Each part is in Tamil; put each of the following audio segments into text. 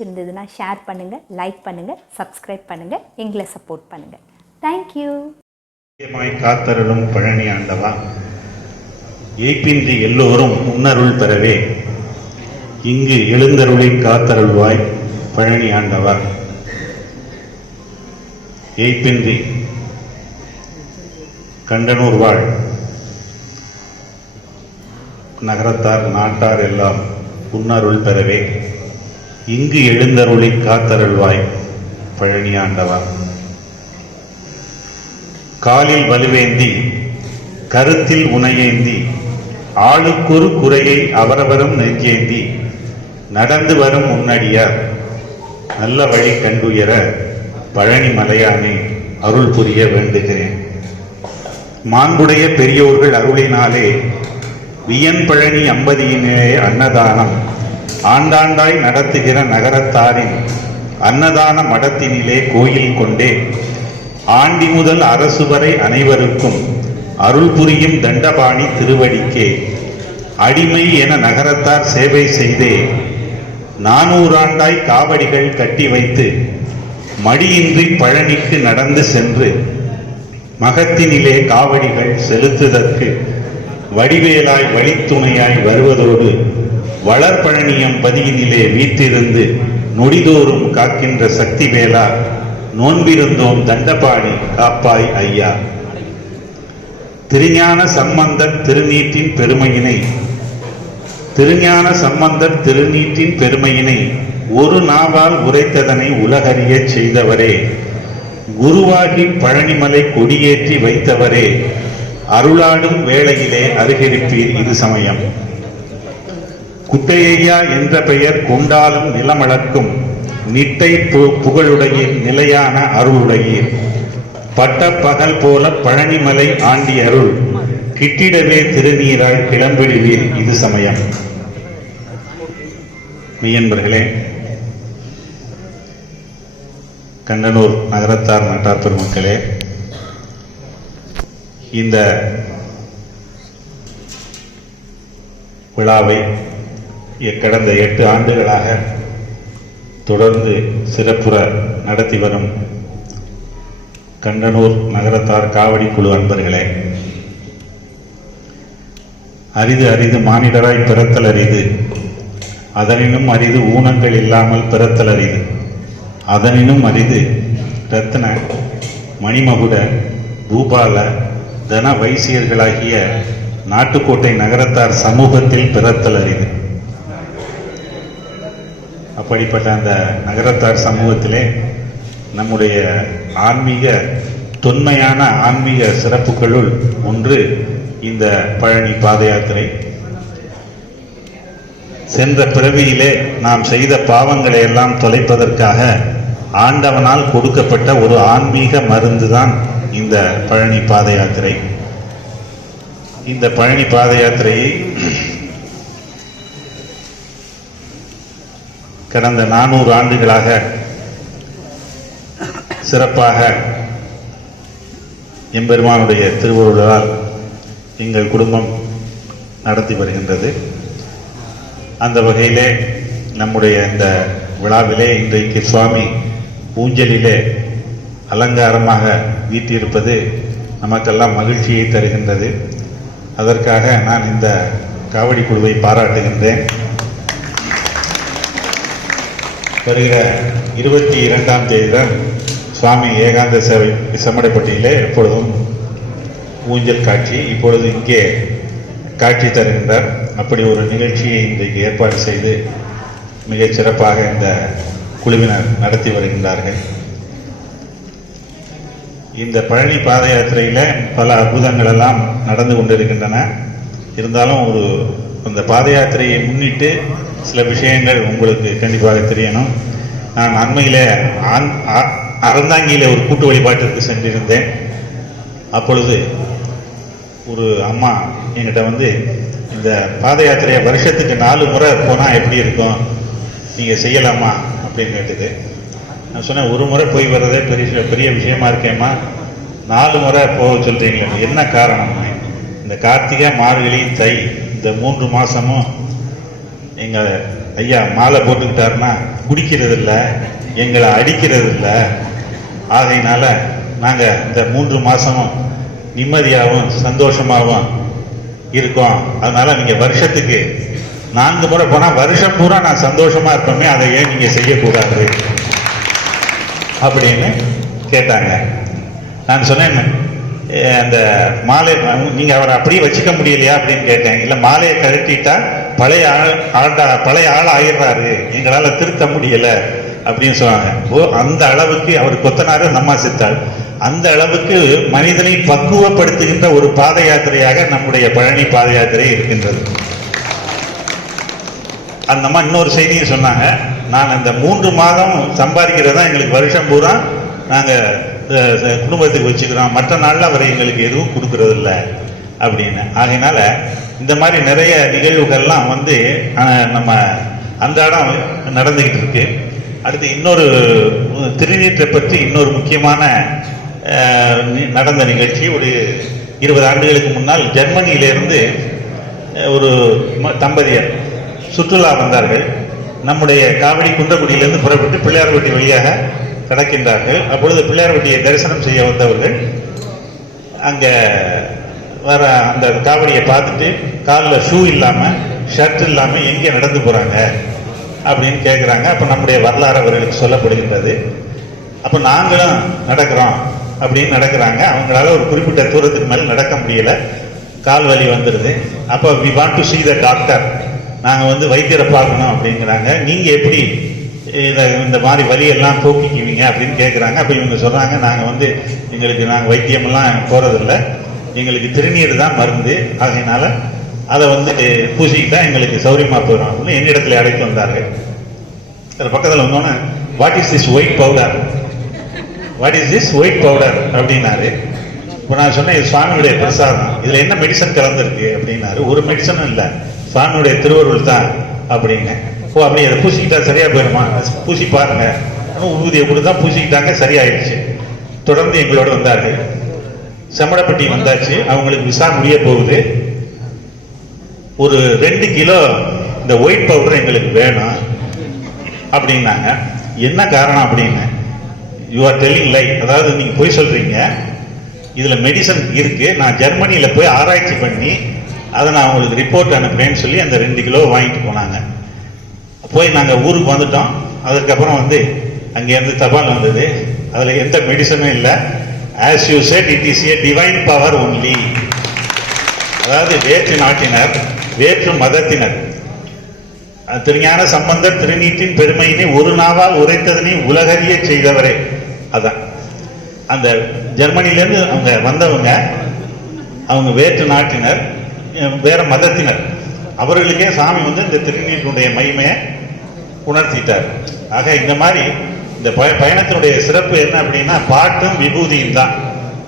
இருந்ததுன்னா ஷேர் பண்ணுங்கள், லைக் பண்ணுங்கள், சப்ஸ்கிரைப் பண்ணுங்கள், எங்களை சப்போர்ட் பண்ணுங்கள். தேங்க்யூ. காத்தருளும் பழனி ஆண்டவா, ஏய்ப்பின்றி எல்லோரும் முன்னருள் பெறவே இங்கு எழுந்தருளை காத்தருள்வாய் பழனி ஆண்டவா. ஏய்ப்பின்றி கண்டனூர் வாழ் நகரத்தார் நாட்டார் எல்லாம் புன்னருள் பெறவே இங்கு எழுந்தருளை காத்தருள்வாய் பழனி ஆண்டவா. காலில் வலுவேந்தி கருத்தில் உனையேந்தி ஆளுக்கொரு குறையை அவரவரும் நெஞ்சேந்தி நடந்து வரும் முன்னடியார் நல்ல வழி கண்டுயர பழனி மலையானே அருள் புரிய வேண்டுகிறேன். மாண்புடைய பெரியோர்கள் அருளினாலே வியன் பழனி அம்பதியினே அன்னதானம் ஆண்டாண்டாய் நடத்துகிற நகரத்தாரின் அன்னதான மடத்தினிலே கோயில் கொண்டே ஆண்டி முதல் அரசு வரை அனைவருக்கும் அருள் புரியும் தண்டபாணி திருவடிக்கே அடிமை என நகரத்தார் சேவை செய்தே 400 ஆண்டாய் காவடிகள் கட்டி வைத்து மடியின்றி பழனிக்கு நடந்து சென்று மகத்தினிலே காவடிகள் செலுத்துதற்கு வடிவேலாய் வழித்துணையாய் வருவதோடு வளர்பழனியம் பதியினிலே வீற்றிருந்து நொடிதோறும் காக்கின்ற சக்தி வேலா நோன்பிருந்தோம் தண்டபாணி காப்பாய் ஐயா. திருஞான சம்பந்தர் திருநீற்றின் பெருமையினை ஒரு நாவால் உரைத்ததனை உலகறிய செய்தவரே, குருவாகி பழனிமலை கொடியேற்றி வைத்தவரே, அருளாடும் வேளையிலே அருகெடுப்பீர் இது சமயம். குட்டையா என்ற பெயர் கொண்டாலும் நிலமளக்கும் நிட்டை புகழுடையீர் நிலையான அருளுடையீர். பட்ட பகல் போல பழனிமலை ஆண்டி அருள் கிட்டிடவே திருநீரால் கிளம்பிடுவீர் இது சமயம். மெய்யன்பர்களே, கண்டனூர் நகரத்தார் நாட்டார் பெருமக்களே, இந்த விழாவை கடந்த 8 ஆண்டுகளாக தொடர்ந்து சிறப்புற நடத்தி வரும் கண்டனூர் நகரத்தார் காவடி குழு அன்பர்களே, அரிது அரிது மானிடராய் பிறத்தல் அரிது, அதனினும் அரிது ஊனங்கள் இல்லாமல் பிறத்தல் அரிது, அதனினும் அரிது ரத்ன மணிமகுட பூபால தன வைசியர்களாகிய நாட்டுக்கோட்டை நகரத்தார் சமூகத்தில் பிறத்தல் அரிது. அப்படிப்பட்ட அந்த நகரத்தார் சமூகத்திலே நம்முடைய ஆன்மீக தொன்மையான ஆன்மீக சிறப்புகளுள் ஒன்று இந்த பழனி பாத யாத்திரை. சென்ற பிறவியிலே நாம் செய்த பாவங்களை எல்லாம் தொலைப்பதற்காக ஆண்டவனால் கொடுக்கப்பட்ட ஒரு ஆன்மீக மருந்து தான் இந்த பழனி பாத யாத்திரை. இந்த பழனி பாத யாத்திரையை கடந்த 400 ஆண்டுகளாக சிறப்பாக எம்பெருமானுடைய திருவருளால் எங்கள் குடும்பம் நடத்தி வருகின்றது. அந்த வகையிலே நம்முடைய இந்த விழாவிலே இன்றைக்கு சுவாமி ஊஞ்சலிலே அலங்காரமாக வீற்றிருப்பது நமக்கெல்லாம் மகிழ்ச்சியை தருகின்றது. அதற்காக நான் இந்த காவடி குழுவை பாராட்டுகின்றேன். வருகிற 22ஆம் தேதி தான் சுவாமி ஏகாந்த சேவை செம்மடைப்பட்டியிலே எப்பொழுதும் ஊஞ்சல் காட்சி, இப்பொழுது இங்கே காட்சி தருகின்றார். அப்படி ஒரு நிகழ்ச்சியை இன்றைக்கு ஏற்பாடு செய்து மிகச் சிறப்பாக இந்த குழுவினர் நடத்தி வருகின்றார்கள். இந்த பழனி பாத யாத்திரையில் பல அற்புதங்கள் எல்லாம் நடந்து கொண்டிருக்கின்றன. இருந்தாலும் அந்த பாத யாத்திரையை முன்னிட்டு சில விஷயங்கள் உங்களுக்கு கண்டிப்பாக தெரியணும். நான் அண்மையில் அறந்தாங்கியில் ஒரு கூட்டு வழிபாட்டிற்கு சென்றிருந்தேன். அப்பொழுது ஒரு அம்மா என்கிட்ட இந்த பாத யாத்திரையை வருஷத்துக்கு 4 முறை போனால் எப்படி இருக்கும், நீங்கள் செய்யலாமா அப்படின்னு கேட்டது. நான் சொன்னேன், ஒரு முறை போய் வர்றதே பெரிய விஷயமா இருக்கேம்மா, 4 முறை போக சொல்கிறீங்களே, என்ன காரணம்? இந்த கார்த்திகை மார்கழி தை இந்த 3 மாதமும் எங்கள் ஐயா மாலை போட்டுக்கிட்டாருன்னா குடிக்கிறது இல்லை, எங்களை அடிக்கிறது இல்லை. ஆகையினால நாங்கள் இந்த 3 மாதமும் நிம்மதியாகவும் சந்தோஷமாகவும் இருக்கோம். அதனால் நீங்கள் வருஷத்துக்கு 4 முறை போனால் வருஷம் பூரா நான் சந்தோஷமாக இருப்போமே, அதை ஏன் நீங்கள் செய்யக்கூடாது அப்படின்னு கேட்டாங்க. நான் சொன்னேன், அந்த மாலை நீங்கள் அவரை அப்படியே வச்சுக்க முடியலையா அப்படின்னு கேட்டேன். இல்லை, மாலையை கழட்டிட்டா பழைய ஆள் ஆகிடுறாரு, எங்களால் திருத்த முடியலை அப்படின்னு சொன்னாங்க. அந்த அளவுக்கு அவர் கொத்தனாரு, நம்ம சித்தாள், அந்த அளவுக்கு மனிதனை பக்குவப்படுத்துகின்ற ஒரு பாத யாத்திரையாக நம்முடைய பழனி பாத யாத்திரை இருக்கின்றது. அந்த அம்மா இன்னொரு செய்தியும் சொன்னாங்க, நான் அந்த 3 மாதம் சம்பாதிக்கிறது தான் எங்களுக்கு வருஷம் பூரா நாங்கள் குடும்பத்துக்கு வச்சுக்கிறோம், மற்ற நாளில் அவர் எங்களுக்கு எதுவும் கொடுக்கறது இல்லை அப்படின்னு. ஆகையினால இந்த மாதிரி நிறைய நிகழ்வுகள்லாம் வந்து நம்ம அன்றாடம் நடந்துக்கிட்டு இருக்கு. அடுத்து இன்னொரு திருநீற்றை பற்றி இன்னொரு முக்கியமான நடந்த நிகழ்ச்சி, ஒரு 20 ஆண்டுகளுக்கு முன்னால் ஜெர்மனியிலிருந்து ஒரு தம்பதியர் சுற்றுலா வந்தார்கள். நம்முடைய காவடி குன்றக்குடியிலிருந்து புறப்பட்டு பிள்ளையார்பட்டி வழியாக கடக்கின்றார்கள். அப்பொழுது பிள்ளையார்பட்டியை தரிசனம் செய்ய வந்தவர்கள் அங்கே வர அந்த காவடியை பார்த்துட்டு காலில் ஷூ இல்லாமல் ஷர்ட் இல்லாமல் எங்கே நடந்து போகிறாங்க அப்படின்னு கேட்குறாங்க. அப்போ நம்முடைய வரலாறு அவர்களுக்கு சொல்லப்படுகின்றது. அப்போ நாங்களும் நடக்கிறோம் அப்படின்னு நடக்கிறாங்க. அவங்களால ஒரு குறிப்பிட்ட தூரத்துக்கு மேலே நடக்க முடியல, கால் வலி வந்துடுது. அப்போ we want to see the doctor, நாங்கள் வந்து வைத்தியரை பார்க்கணும் அப்படிங்கிறாங்க. நீங்கள் எப்படி இந்த மாதிரி வலியெல்லாம் போக்கிக்குவீங்க அப்படின்னு கேட்குறாங்க. அப்போ இவங்க சொல்கிறாங்க, நாங்கள் வந்து நாங்கள் வைத்தியமெல்லாம் போகிறதில்ல, எங்களுக்கு திருநீர் தான் மருந்து, ஆகையினால அதை வந்து பூசிக்கிட்டா எங்களுக்கு சௌரியமாக போயிடும் அப்படின்னு என்னிடத்தில் அழைத்து வந்தார்கள். அது பக்கத்தில் வந்தோன்னே, what is this white powder, what is this white powder அப்படின்னாரு. இப்போ நான் சொன்னேன், இது சுவாமியுடைய பிரசாதம், இதில் என்ன மெடிசன் கலந்துருக்கு அப்படின்னாரு. ஒரு மெடிசனும் இல்லை, சுவாமியுடைய திருவருள் தான் அப்படின்னு. ஓ, அப்படி அதை பூசிக்கிட்டா சரியா போயிடுமா, பூசி பாருங்க, ஊதியை கொடுத்தா பூசிக்கிட்டாங்க, சரியாயிடுச்சு. தொடர்ந்து எங்களோட வந்தார்கள். செம்மடப்பட்டி வந்தாச்சு, அவங்களுக்கு விசா முடிய போகுது. ஒரு 2 கிலோ இந்த ஒயிட் பவுடர் எங்களுக்கு வேணும் அப்படின்னாங்க. என்ன காரணம் அப்படின்னு, யூ ஆர் டெல்லிங் லை, அதாவது நீங்க போய் சொல்றீங்க, இதுல மெடிசன் இருக்கு, நான் ஜெர்மனியில போய் ஆராய்ச்சி பண்ணி அதை நான் உங்களுக்கு ரிப்போர்ட் அனுப்புறேன்னு சொல்லி அந்த 2 கிலோ வாங்கிட்டு போனாங்க. போய் நாங்கள் ஊருக்கு வந்துட்டோம். அதுக்கப்புறம் வந்து அங்கேருந்து தபால் வந்தது, அதில் எந்த மெடிசனும் இல்லை. As you said, it is a divine power only. அதாவது வேற்று நாட்டினர், வேற்று மதத்தினர் திருஞான சம்பந்தர் திருநீற்றின் பெருமையினை ஒரு நாவால் உரைத்ததனை உலகறிய செய்தவரே. அதான் அந்த ஜெர்மனிலேருந்து அவங்க வந்தவங்க, அவங்க வேற்று நாட்டினர், வேற மதத்தினர், அவர்களுக்கே சாமி வந்து இந்த திருநீற்றினுடைய மகிமையை உணர்த்திட்டார். ஆக இந்த மாதிரி இந்த பயணத்தினுடைய சிறப்பு என்ன அப்படின்னா, பாட்டும் விபூதியும் தான்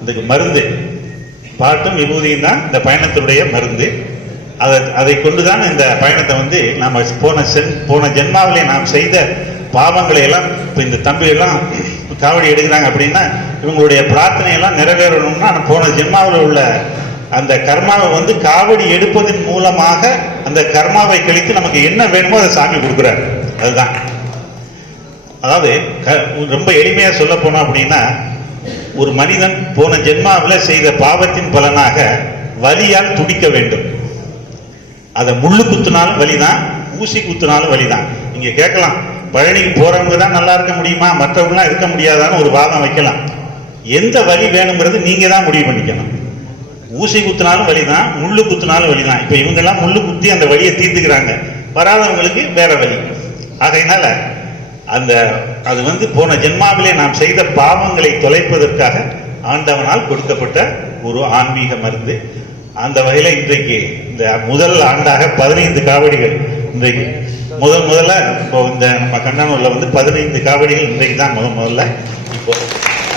இதுக்கு மருந்து. பாட்டும் விபூதியும் தான் இந்த பயணத்தினுடைய மருந்து. அதை கொண்டுதான் இந்த பயணத்தை வந்து நம்ம போன ஜென்மாவிலே நாம் செய்த பாவங்களை எல்லாம் இப்போ இந்த தம்பி எல்லாம் காவடி எடுக்கிறாங்க அப்படின்னா, இவங்களுடைய பிரார்த்தனை எல்லாம் நிறைவேறணும்னா போன ஜென்மாவில் உள்ள அந்த கர்மாவை வந்து காவடி எடுப்பதன் மூலமாக அந்த கர்மாவை கழித்து நமக்கு என்ன வேணுமோ அதை சாமி கொடுக்குறாரு. அதுதான், அதாவது ரொம்ப எளிமையா சொல்ல போனோம் அப்படின்னா, ஒரு மனிதன் போன ஜென்மாவில் செய்த பாவத்தின் பலனாக வலியால் துடிக்க வேண்டும். அதை முள்ளு குத்துனாலும் வலிதான், ஊசி குத்துனாலும் வலிதான். நீங்க கேட்கலாம், பழனிக்கு போறவங்க தான் நல்லா இருக்க முடியுமா, மற்றவங்களாம் இருக்க முடியாதான்னு ஒரு வாதம் வைக்கலாம். எந்த வலி வேணுங்கிறது நீங்க தான் முடிவு பண்ணிக்கணும். ஊசி குத்துனாலும் வலிதான், முள்ளு குத்துனாலும் வலிதான். இப்ப இவங்கெல்லாம் முள்ளு குத்தி அந்த வலியை தீர்த்துக்கிறாங்க, வராதவங்களுக்கு வேற வலி. ஆகையினால அது வந்து போன ஜென்மாவிலே நாம் செய்த பாவங்களை தொலைப்பதற்காக ஆண்டவனால் கொடுக்கப்பட்ட ஒரு ஆன்மீக மருந்து. அந்த வகையில இன்றைக்கு இந்த முதல் ஆண்டாக 15 காவடிகள் இன்றைக்கு முதல்ல இப்போ இந்த நம்ம கண்ணனூர்ல வந்து 15 காவடிகள் இன்றைக்கு தான் முதல்ல. இப்போ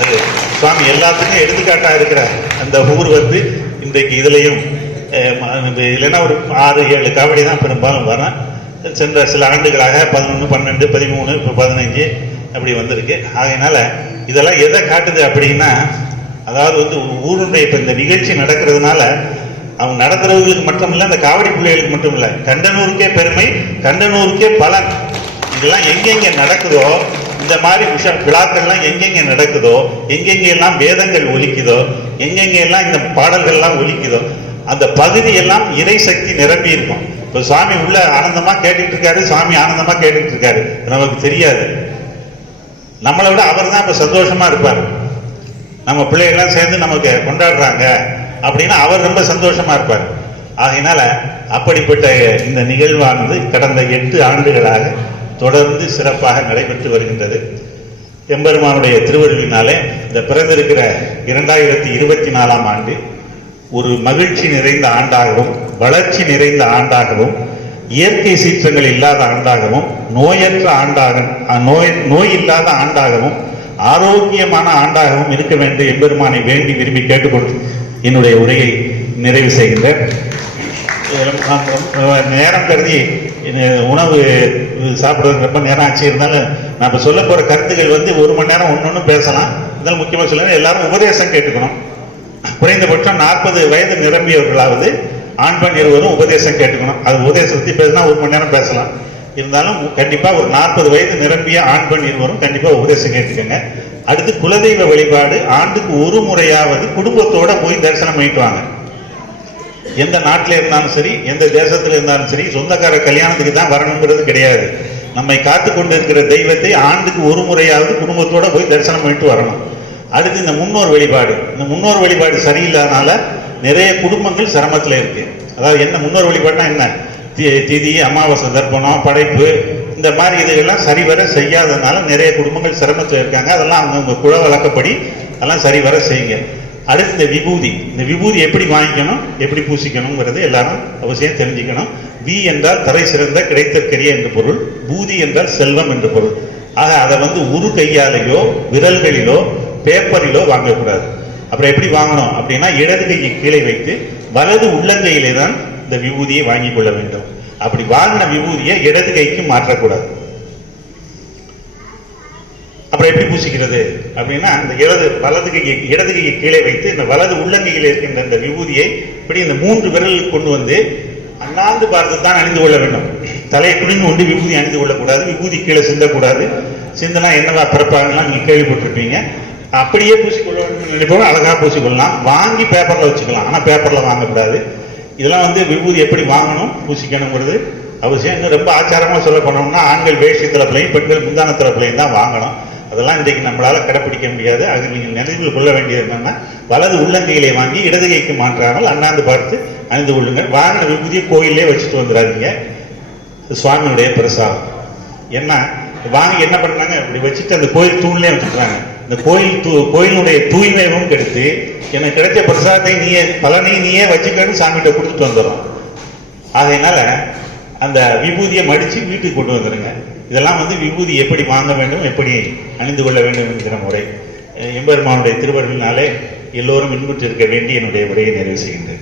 அது சுவாமி எல்லாத்துக்கும் எடுத்துக்காட்டா இருக்கிற அந்த ஊர் வந்து இன்றைக்கு இதுலையும் இல்லைன்னா ஒரு 6-7 காவடி தான் பெரும்பாலும் வரும். சென்ற சில ஆண்டுகளாக 11, 12, 13, இப்போ 15 அப்படி வந்திருக்கு. ஆகையினால இதெல்லாம் எதை காட்டுது அப்படின்னா, அதாவது வந்து ஒரு ஊருடைய இப்போ இந்த நிகழ்ச்சி நடக்கிறதுனால அவங்க நடத்துறவங்களுக்கு மட்டும் இல்லை, அந்த காவடி பிள்ளைகளுக்கு மட்டும் இல்லை, கண்டனூருக்கே பெருமை, கண்டனூருக்கே பலன். இதெல்லாம் எங்கெங்க நடக்குதோ, இந்த மாதிரி விழாக்கள்லாம் எங்கெங்க நடக்குதோ, எங்கெங்கெல்லாம் வேதங்கள் ஒலிக்குதோ, எங்கெங்கெல்லாம் இந்த பாடல்கள்லாம் ஒலிக்குதோ, அந்த பகுதி எல்லாம் இறை சக்தி நிரம்பி இருக்கும். இப்போ சுவாமி உள்ள ஆனந்தமா கேட்டுட்டு இருக்காரு, சுவாமி ஆனந்தமா கேட்டுட்டு இருக்காரு, நமக்கு தெரியாது. நம்மளை விட அவர் தான் இப்ப சந்தோஷமா இருப்பார். நம்ம பிள்ளைகள்லாம் சேர்ந்து நமக்கு கொண்டாடுறாங்க அப்படின்னா அவர் ரொம்ப சந்தோஷமா இருப்பார். ஆகையினால அப்படிப்பட்ட இந்த நிகழ்வானது கடந்த 8 ஆண்டுகளாக தொடர்ந்து சிறப்பாக நடைபெற்று வருகின்றது. எம்பெருமானுடைய திருவருளினாலே இந்த பிறந்திருக்கிற 2024ஆம் ஆண்டு ஒரு மகிழ்ச்சி நிறைந்த ஆண்டாகவும், வளர்ச்சி நிறைந்த ஆண்டாகவும், இயற்கை சீற்றங்கள் இல்லாத ஆண்டாகவும், நோயற்ற ஆண்டாகவும், நோய் இல்லாத ஆண்டாகவும், ஆரோக்கியமான ஆண்டாகவும் இருக்க வேண்டும் எம்பெருமானை வேண்டி விரும்பி கேட்டுக்கொண்டு என்னுடைய உரையை நிறைவு செய்கின்றேன். நேரம் கருதி உணவு சாப்பிடுறது ரொம்ப நேரம் ஆச்சு. இருந்தாலும் நான் இப்போ சொல்ல போற கருத்துக்கள் 1 மணி நேரம் ஒன்று பேசலாம். இருந்தாலும் முக்கியமாக சொல்ல எல்லாரும் உபதேசம் கேட்டுக்கணும். குறைந்தபட்சம் 40 வயது நிரம்பியவர்களாவது ஆண் பெண் இருவரும் உபதேசம் கேட்டுக்கணும். அது உபதேசத்தை பேசினா 1 மணி நேரம் பேசலாம். இருந்தாலும் கண்டிப்பா ஒரு 40 வயது நிரம்பிய ஆண் பெண் இருவரும் கண்டிப்பா உபதேசம் கேட்டுக்கங்க. அடுத்து குலதெய்வ வழிபாடு ஆண்டுக்கு ஒரு முறையாவது குடும்பத்தோட போய் தரிசனம் பண்ணிட்டு வாங்க. எந்த நாட்டில் இருந்தாலும் சரி, எந்த தேசத்தில் இருந்தாலும் சரி, சொந்தக்கார கல்யாணத்துக்கு தான் வரணுங்கிறது கிடையாது. நம்மை காத்து கொண்டு இருக்கிற தெய்வத்தை ஆண்டுக்கு ஒரு முறையாவது குடும்பத்தோட போய் தரிசனம் பண்ணிட்டு வரணும். அடுத்து இந்த முன்னோர் வழிபாடு, இந்த முன்னோர் வழிபாடு சரியில்லாதனால நிறைய குடும்பங்கள் சிரமத்தில் இருக்கு. அதாவது என்ன முன்னோர் வழிபாடுனா என்ன, திதி, அமாவாசை, தர்ப்பணம், படைப்பு, இந்த மாதிரி இதுகள்லாம் சரிவர செய்யாததுனால நிறைய குடும்பங்கள் சிரமத்தில் இருக்காங்க. அதெல்லாம் அவங்க குல வழக்கப்படி அதெல்லாம் சரிவர செய்யுங்க. அடுத்து இந்த விபூதி, இந்த விபூதி எப்படி வாங்கிக்கணும், எப்படி பூசிக்கணுங்கிறது எல்லாரும் அவசியம் தெரிஞ்சுக்கணும். வி என்றால் தரை சிறந்த கிடைத்தற்கரிய என்று பொருள், பூதி என்றால் செல்வம் என்று பொருள். ஆக அதை உரு கையாலேயோ விரல்களிலோ பேப்பரிலோ வாங்கக்கூடாது. அப்புறம் எப்படி வாங்கணும் அப்படின்னா, இடது கையை கீழே வைத்து வலது உள்ளங்கையிலே தான் இந்த விபூதியை வாங்கி கொள்ள வேண்டும். அப்படி வாங்கின விபூதியை இடது கைக்கு மாற்றக்கூடாது. அப்புறம் எப்படி பூசிக்கிறது அப்படின்னா, இந்த இடது கையை கீழே வைத்து இந்த வலது உள்ளங்கையில் இருக்கின்ற இந்த விபூதியை இப்படி இந்த 3 விரலுக்கு கொண்டு வந்து அண்ணாந்து பார்த்து தான் அணிந்து கொள்ள வேண்டும். தலையை குடிந்து கொண்டு விபூதி அணிந்து கொள்ளக்கூடாது. விபூதி கீழே சிந்தக்கூடாது. சிந்தனா என்னவா பிறப்பாங்கலாம் நீங்க கேள்விப்பட்டிருப்பீங்க. அப்படியே பூசிக்கொள்ள வேண்டும் நினைப்போம், அழகா பூசிக்கொள்ளலாம். வாங்கி பேப்பர்ல வச்சுக்கலாம், ஆனா பேப்பர்ல வாங்கக்கூடாது. இதெல்லாம் விபூதி எப்படி வாங்கணும், பூசிக்கணுங்கிறது அவசியம். இன்னும் ரொம்ப ஆச்சாரமா சொல்ல போனோம்னா, ஆண்கள் வேஷ்டி தரப்புலையும் பெண்கள் முந்தான தரப்புலையும் தான் வாங்கணும். அதெல்லாம் இன்றைக்கு நம்மளால கடைப்பிடிக்க முடியாது. அது நீங்கள் நினைவில் கொள்ள வேண்டியது என்னன்னா, வலது உள்ளங்கையிலே வாங்கி இடது கைக்கு மாற்றாமல் அண்ணாந்து பார்த்து அணிந்து கொள்ளுங்கள். வாங்கின விபூதியை கோயிலே வச்சுட்டு வந்துடாதீங்க. சுவாமியுடைய பிரசாதம் என்ன வாங்கி என்ன பண்ணாங்க, அப்படி வச்சுட்டு அந்த கோயில் தூண்லேயே வச்சுக்கிறாங்க. இந்த கோயிலுடைய தூய்மையும் கெடுத்து எனக்கு கிடைச்ச பிரசாதத்தை நீயே பலனை நீயே வச்சுக்கன்னு சாமிகிட்ட கொடுத்துட்டு வந்துடும். அதனால அந்த விபூதியை மடிச்சு வீட்டுக்கு கொண்டு வந்துடுங்க. இதெல்லாம் விபூதி எப்படி வாங்க வேண்டும், எப்படி அணிந்து கொள்ள வேண்டும் என்கிற முறை. எம்பெருமானுடைய திருவருளினாலே எல்லோரும் இன்புற்றிருக்க வேண்டி என்னுடைய உரையை நிறைவு செய்கின்றேன்.